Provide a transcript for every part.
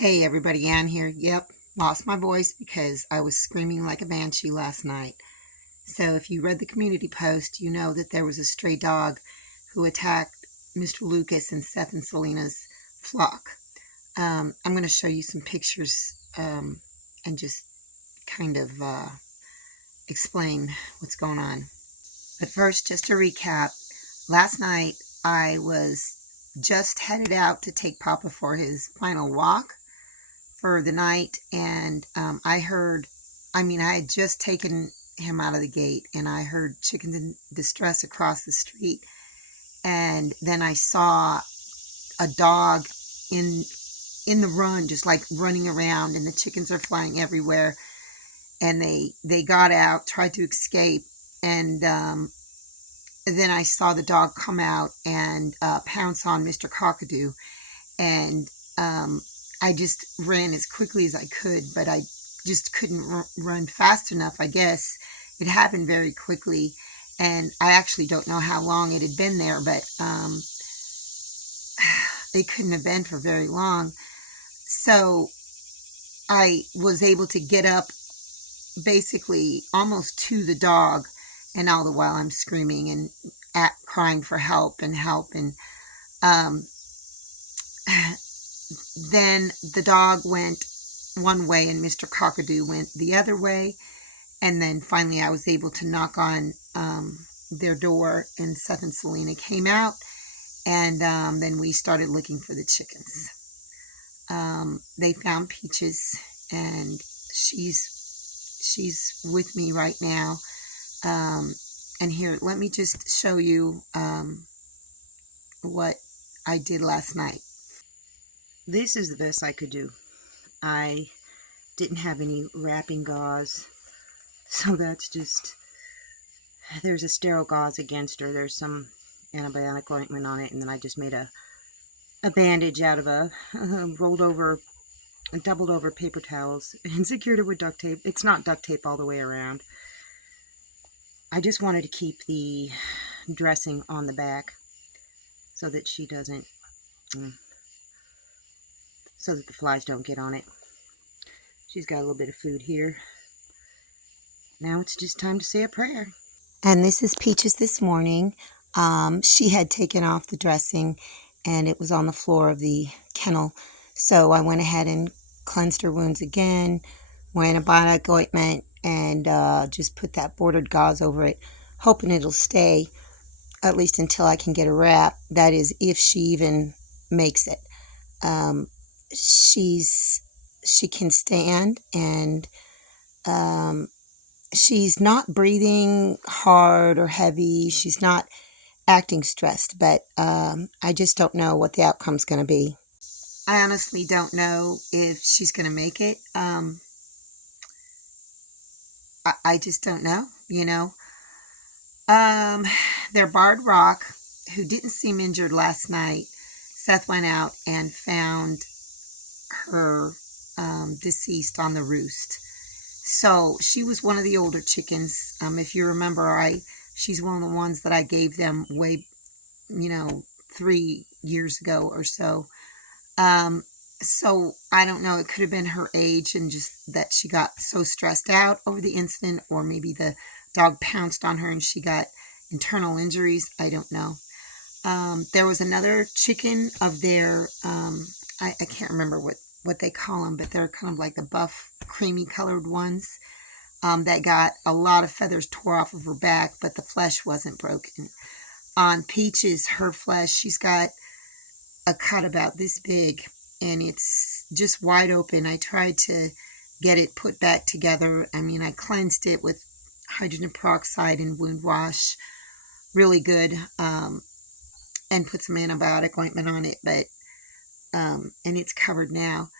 Hey everybody, Ann here. Yep, lost my voice because I was screaming like a banshee last night. So if you read the community post, you know that there was a stray dog who attacked Mr. Lucas and Seth and Selena's flock. I'm going to show you some pictures and just kind of explain what's going on. But first, just to recap, last night I was just headed out to take Papa for his final walk for the night, and I had just taken him out of the gate, and I heard chickens in distress across the street, and then I saw a dog in the run, just like running around, and the chickens are flying everywhere, and they got out, tried to escape, and then I saw the dog come out and pounce on Mr. Cockadoo, and I just ran as quickly as I could, but I just couldn't run fast enough, I guess. It happened very quickly, and I actually don't know how long it had been there, but it couldn't have been for very long. So I was able to get up basically almost to the dog, and all the while I'm screaming and crying for help. And then the dog went one way and Mr. Cockadoo went the other way. And then finally I was able to knock on their door, and Seth and Selena came out, and then we started looking for the chickens. They found Peaches, and she's with me right now. And here, let me just show you what I did last night. This is the best I could do. I didn't have any wrapping gauze, so that's just, there's a sterile gauze against her. There's some antibiotic ointment on it, and then I just made a bandage out of a doubled over paper towels and secured it with duct tape. It's not duct tape all the way around. I just wanted to keep the dressing on the back so that she doesn't, so that the flies don't get on it. She's got a little bit of food here. Now it's just time to say a prayer. And this is Peaches this morning. She had taken off the dressing, and it was on the floor of the kennel. So I went ahead and cleansed her wounds again, went antibiotic ointment, and just put that bordered gauze over it, hoping it'll stay at least until I can get a wrap. That is, if she even makes it. She can stand, and she's not breathing hard or heavy. She's not acting stressed, but I just don't know what the outcome's going to be. I honestly don't know if she's going to make it. I just don't know, you know. Their Barred Rock, who didn't seem injured last night, Seth went out and found her deceased on the roost. So she was one of the older chickens. If you remember, she's one of the ones that I gave them way, 3 years ago or so. So I don't know, it could have been her age and just that she got so stressed out over the incident, or maybe the dog pounced on her and she got internal injuries. I don't know. There was another chicken of their, I can't remember what they call them, but they're kind of like the buff, creamy colored ones, that got a lot of feathers tore off of her back, but the flesh wasn't broken. On Peaches, her flesh, she's got a cut about this big, and it's just wide open. I tried to get it put back together. I cleansed it with hydrogen peroxide and wound wash, really good, and put some antibiotic ointment on it, but and it's covered now.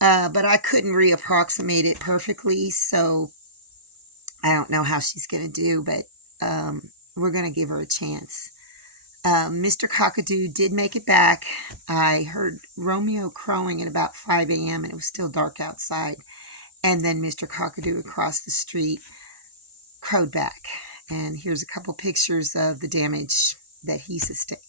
But I couldn't reapproximate it perfectly, so I don't know how she's going to do, but we're going to give her a chance. Mr. Cockadoo did make it back. I heard Romeo crowing at about 5 a.m. and it was still dark outside. And then Mr. Cockadoo across the street crowed back. And here's a couple pictures of the damage that he sustained.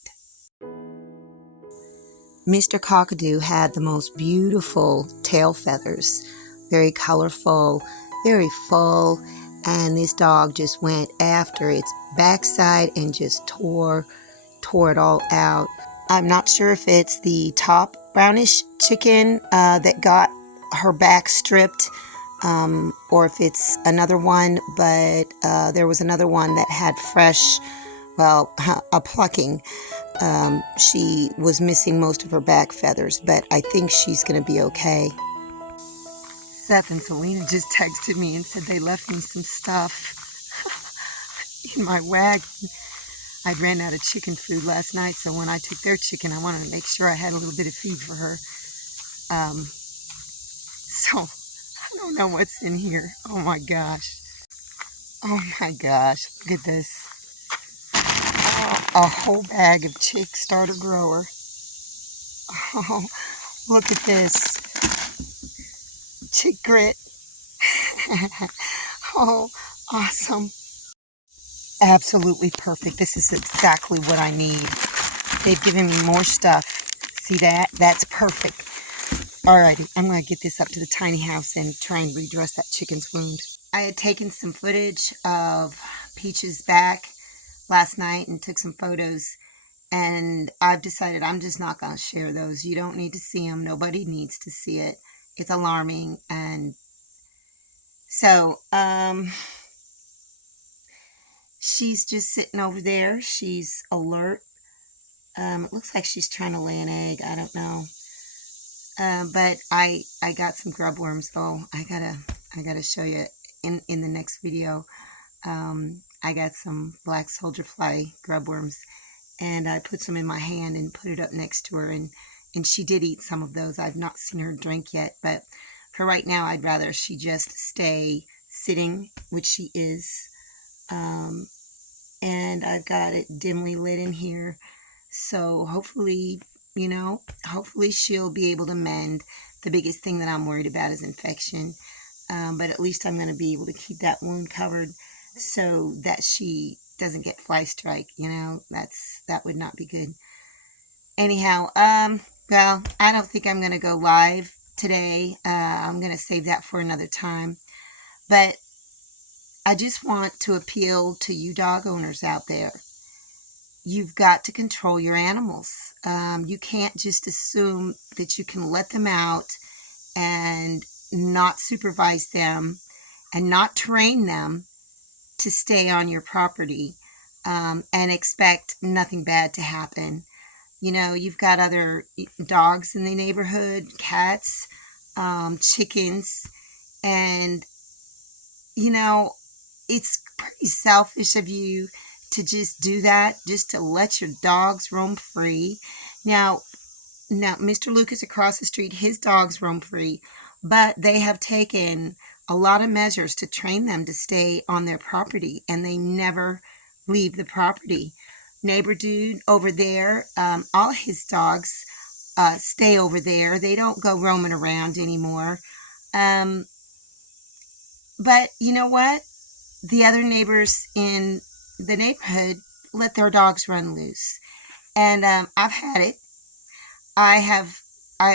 Mr. Cockadoo had the most beautiful tail feathers, very colorful, very full, and this dog just went after its backside and just tore it all out. I'm not sure if it's the top brownish chicken that got her back stripped, or if it's another one, but there was another one that had fresh, well, a plucking. She was missing most of her back feathers, but I think she's going to be okay. Seth and Selena just texted me and said they left me some stuff in my wagon. I ran out of chicken food last night, so when I took their chicken, I wanted to make sure I had a little bit of food for her. So I don't know what's in here. Oh my gosh. Oh my gosh. Look at this. A whole bag of chick starter grower. Oh, look at this. Chick grit. Oh, awesome. Absolutely perfect. This is exactly what I need. They've given me more stuff. See that? That's perfect. Alrighty, I'm going to get this up to the tiny house and try and redress that chicken's wound. I had taken some footage of Peach's back last night and took some photos, and I've decided I'm just not going to share those. You don't need to see them. Nobody needs to see it. It's alarming. And so she's just sitting over there. She's alert. It looks like she's trying to lay an egg. I don't know. But I got some grub worms. Oh, I gotta show you in the next video. I got some black soldier fly grub worms, and I put some in my hand and put it up next to her, and she did eat some of those. I've not seen her drink yet, but for right now, I'd rather she just stay sitting, which she is. And I've got it dimly lit in here, so hopefully, hopefully she'll be able to mend. The biggest thing that I'm worried about is infection, but at least I'm going to be able to keep that wound covered so that she doesn't get fly strike. That would not be good. Anyhow, well, I don't think I'm going to go live today. I'm going to save that for another time, but I just want to appeal to you dog owners out there. You've got to control your animals. You can't just assume that you can let them out and not supervise them and not train them to stay on your property, and expect nothing bad to happen. You've got other dogs in the neighborhood, cats, chickens, and it's pretty selfish of you to just do that, just to let your dogs roam free. Now, Mr. Lucas across the street, his dogs roam free, but they have taken a lot of measures to train them to stay on their property, and they never leave the property. Neighbor dude over there, all his dogs stay over there. They don't go roaming around anymore. But you know what? The other neighbors in the neighborhood let their dogs run loose, and I've had it. I have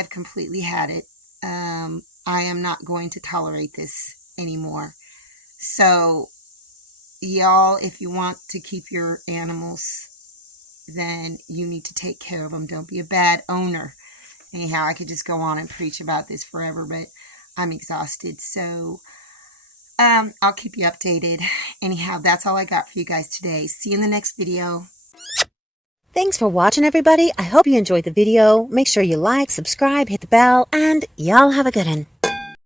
completely had it. I am not going to tolerate this anymore. So, y'all, if you want to keep your animals, then you need to take care of them. Don't be a bad owner. Anyhow, I could just go on and preach about this forever, but I'm exhausted. So, I'll keep you updated. Anyhow, that's all I got for you guys today. See you in the next video. Thanks for watching, everybody. I hope you enjoyed the video. Make sure you like, subscribe, hit the bell, and y'all have a good one.